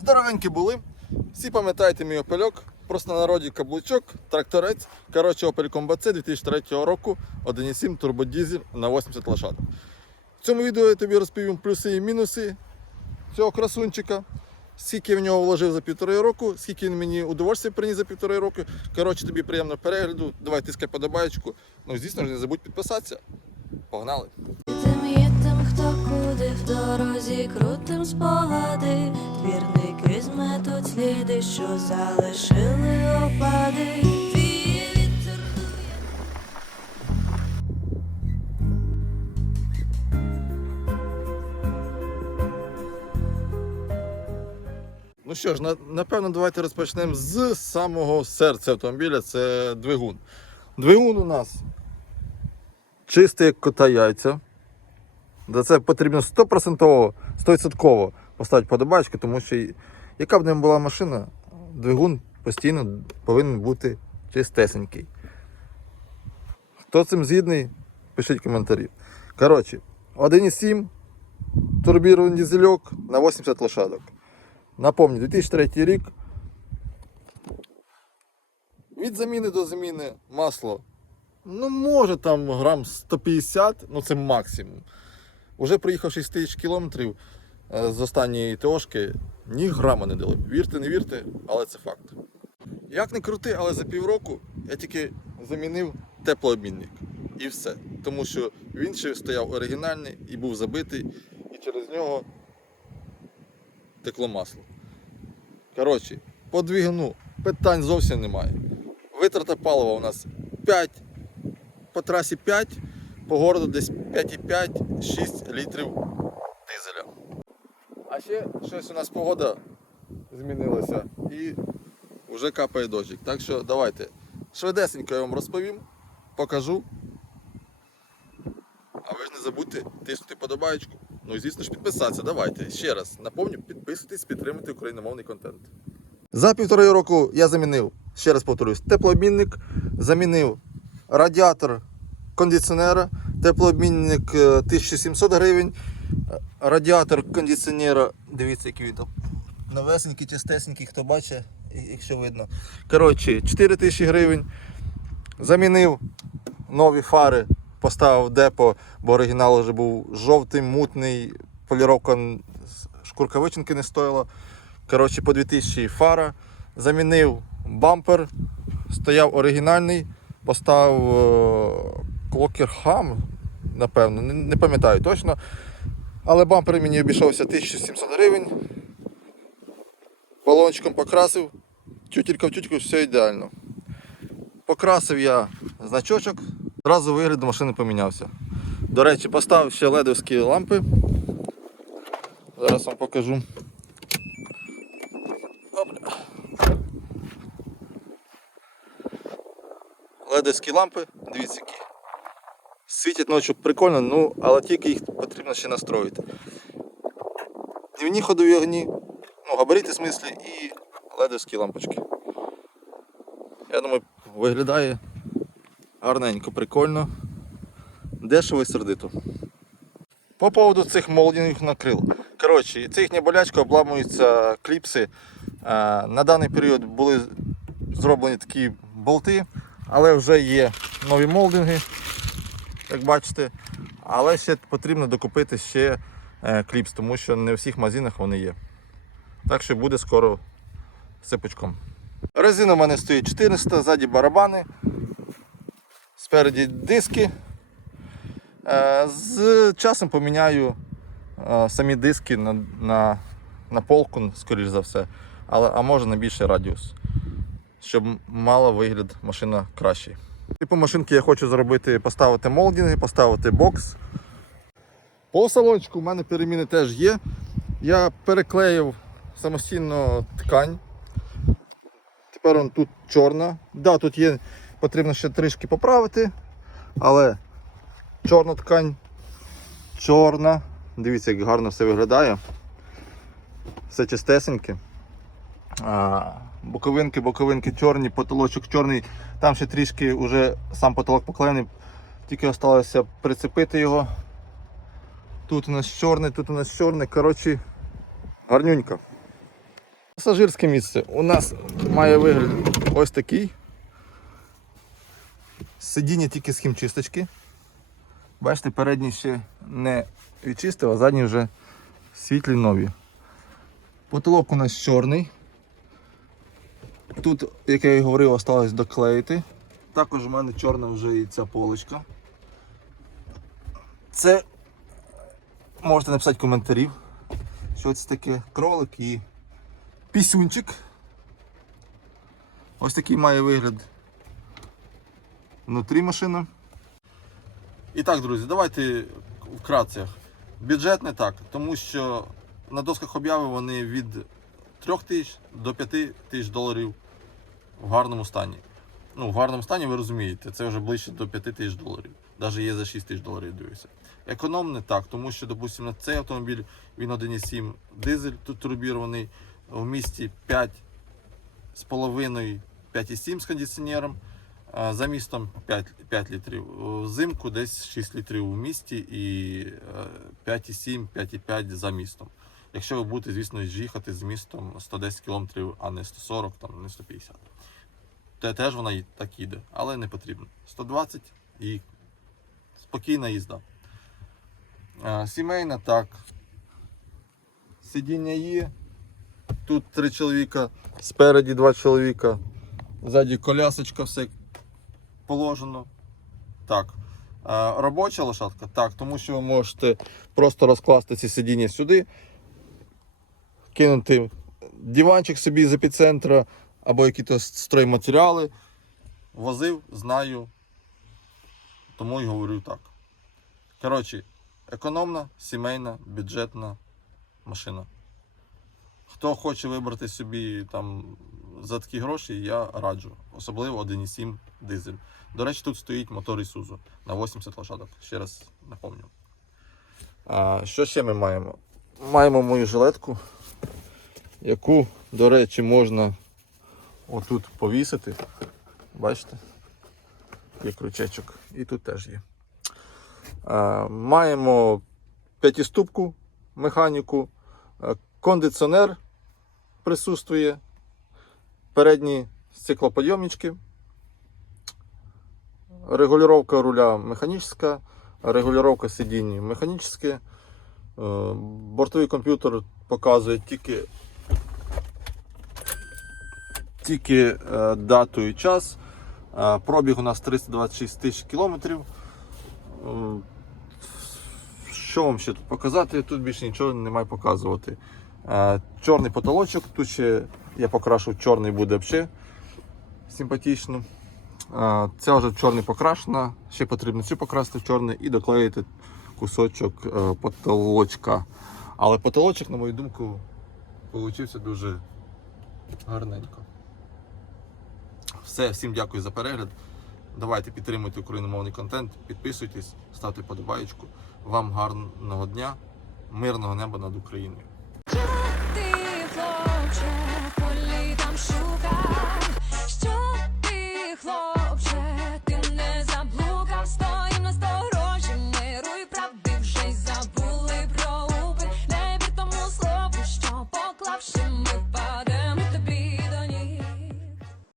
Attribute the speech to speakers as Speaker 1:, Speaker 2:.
Speaker 1: Здоровенькі були. Всі пам'ятаєте мій опельок. Просто на народі каблучок, тракторець. Коротше, Opel Combat C 2003 року 1.7 турбодізель на 80 лошадок. В цьому відео я тобі розповім плюси і мінуси цього красунчика. Скільки я в нього вложив за півтори року, скільки він мені удовольствия приніс за півтори року. Коротше, тобі приємного перегляду. Давай тискай подобаєчку. Ну, звісно ж, не забудь підписатися. Погнали!
Speaker 2: Хто в дорозі крутим спогади. Двірник візьме тут сліди, що залишили опади.
Speaker 1: Ну що ж, напевно, давайте розпочнемо з самого серця автомобіля. Це двигун. Двигун у нас чистий як кота яйця. За це потрібно 100%, 100% поставити подобачку, тому що яка б не була машина, двигун постійно повинен бути чистесенький. Хто цим згідний, пишіть коментарі. Коротше, 1,7 турбірований дизельок на 80 лошадок. Напомню, 2003 рік. Від заміни до заміни масло. Ну, може там грам 150, ну це максимум. Уже проїхав 6 тисяч кілометрів е, з останньої ТОшки, ні грама не дали. Вірте, не вірте, але це факт. Як не крути, але за півроку я тільки замінив теплообмінник. І все. Тому що він ще стояв оригінальний і був забитий, і через нього текло масло. Коротше, по двигуну питань зовсім немає. Витрата палива у нас 5, по трасі 5, по городу десь 5,5-6 літрів дизеля. А ще щось у нас погода змінилася і вже капає дощик. Так що давайте швидесенько я вам розповім, покажу. А ви ж не забудьте тиснути подобаєчку. Ну і звісно ж підписатися. Давайте ще раз напомню, підписуйтесь, підтримуйте україномовний контент. За півтори року я замінив, ще раз повторюсь, теплообмінник, замінив радіатор кондиціонера, теплообмінник е, 1700 гривень, е, радіатор кондиціонера, дивіться, який він. Новесенький, чистесенький, хто бачить, якщо видно. Коротше, 4 тисячі гривень. Замінив нові фари, поставив депо, бо оригінал вже був жовтий, мутний, поліровка н- з- шкурка вичинки не стоїла. Коротше, по 2000 фара. Замінив бампер, стояв оригінальний, поставив Клокер Хам, напевно, не, не пам'ятаю точно. Але бампер мені обійшовся 1700 гривень. Балончиком покрасив, тютелька в тютельку, все ідеально. Покрасив я значочок, одразу вигляд машини помінявся. До речі, поставив ще ледовські лампи. Зараз вам покажу. Ледовські лампи, дивіться які. Світять ночі прикольно, ну, але тільки їх потрібно ще настроїти. Днівні ходові огні, ну, габарити в смислі і ледовські лампочки. Я думаю, виглядає гарненько, прикольно. Дешево і сердито. По поводу цих молдингів накрил. Коротше, це їхня болячка, обламуються кліпси. Е, На даний період були зроблені такі болти, але вже є нові молдинги, як бачите. Але ще потрібно докупити ще е, кліпс, тому що не в всіх магазинах вони є. Так що буде скоро сипочком. Резина в мене стоїть 400, ззаді барабани, спереді диски. Е, З часом поміняю е, самі диски на, на, на полку, скоріш за все, але, а може на більший радіус, щоб мала вигляд машина кращий. Типу машинки я хочу зробити, поставити молдинги, поставити бокс. По салончику в мене переміни теж є. Я переклеїв самостійно ткань. Тепер он тут чорна. Да, тут є, потрібно ще трішки поправити, але чорна ткань, чорна. Дивіться, як гарно все виглядає. Все чистесеньке. Боковинки, боковинки чорні, потолочок чорний. Там ще трішки вже сам потолок поклеєний, тільки залишилося прицепити його. Тут у нас чорний, тут у нас чорний. Коротше, гарнюнька. Пасажирське місце у нас має вигляд ось такий. Сидіння тільки з хімчисточки. Бачите, передній ще не відчистив, а задні вже світлі нові. Потолок у нас чорний. Тут, як я і говорив, осталось доклеїти. Також у мене чорна вже і ця полочка. Це можете написати коментарів, що це таке кролик і пісюнчик. Ось такий має вигляд внутрі машини. І так, друзі, давайте вкратце. Бюджет не так, тому що на досках обяви вони від 3 тисяч до 5 тисяч доларів в гарному стані. Ну, в гарному стані ви розумієте, це вже ближче до 5 тисяч доларів. Навіть є за 6 тисяч доларів, дивлюся. Економне так, тому що, допустимо, на цей автомобіль він 1,7 дизель тут турбірований, в місті 5 з половиною 5,7 з кондиціонером. За містом 5, 5 літрів. Взимку десь 6 літрів у місті і е, 5,7, 5,5 за містом. Якщо ви будете, звісно, їхати з містом 110 км, а не 140, там, не 150. Те теж вона так їде, але не потрібно. 120 і спокійна їзда. Е, Сімейна так. Сидіння є. Тут три чоловіка, спереді два чоловіка, ззаді колясочка, все положено. Так. Е, Робоча лошадка? Так, тому що ви можете просто розкласти ці сидіння сюди, кинути диванчик собі з епіцентра або якісь стройматеріали. Возив, знаю, тому і говорю так. Коротше, економна, сімейна, бюджетна машина. Хто хоче вибрати собі там за такі гроші, я раджу. Особливо 1,7 дизель. До речі, тут стоїть мотор Isuzu на 80 лошадок. Ще раз напомню. А, що ще ми маємо? Маємо мою жилетку, яку, до речі, можна отут повісити. Бачите? Є крючечок. І тут теж є. Маємо п'ятиступку механіку, кондиціонер присутствує, передні стеклоподйомнички, регулювання руля механічна, регулювання сидінь механічне. Е, Бортовий комп'ютер показує тільки, тільки е, дату і час. Е, Пробіг у нас 326 тисяч кілометрів. Е, Що вам ще тут показати? Тут більше нічого немає показувати. Чорний потолочок, тут ще я покрашу чорний буде взагалі симпатично. Це вже чорний покрашена, ще потрібно цю покрасити в чорний і доклеїти кусочок потолочка. Але потолочок, на мою думку, вийшов дуже гарненько. Все, всім дякую за перегляд. Давайте підтримуйте україномовний контент, підписуйтесь, ставте подобаєчку. Вам гарного дня, мирного неба над Україною.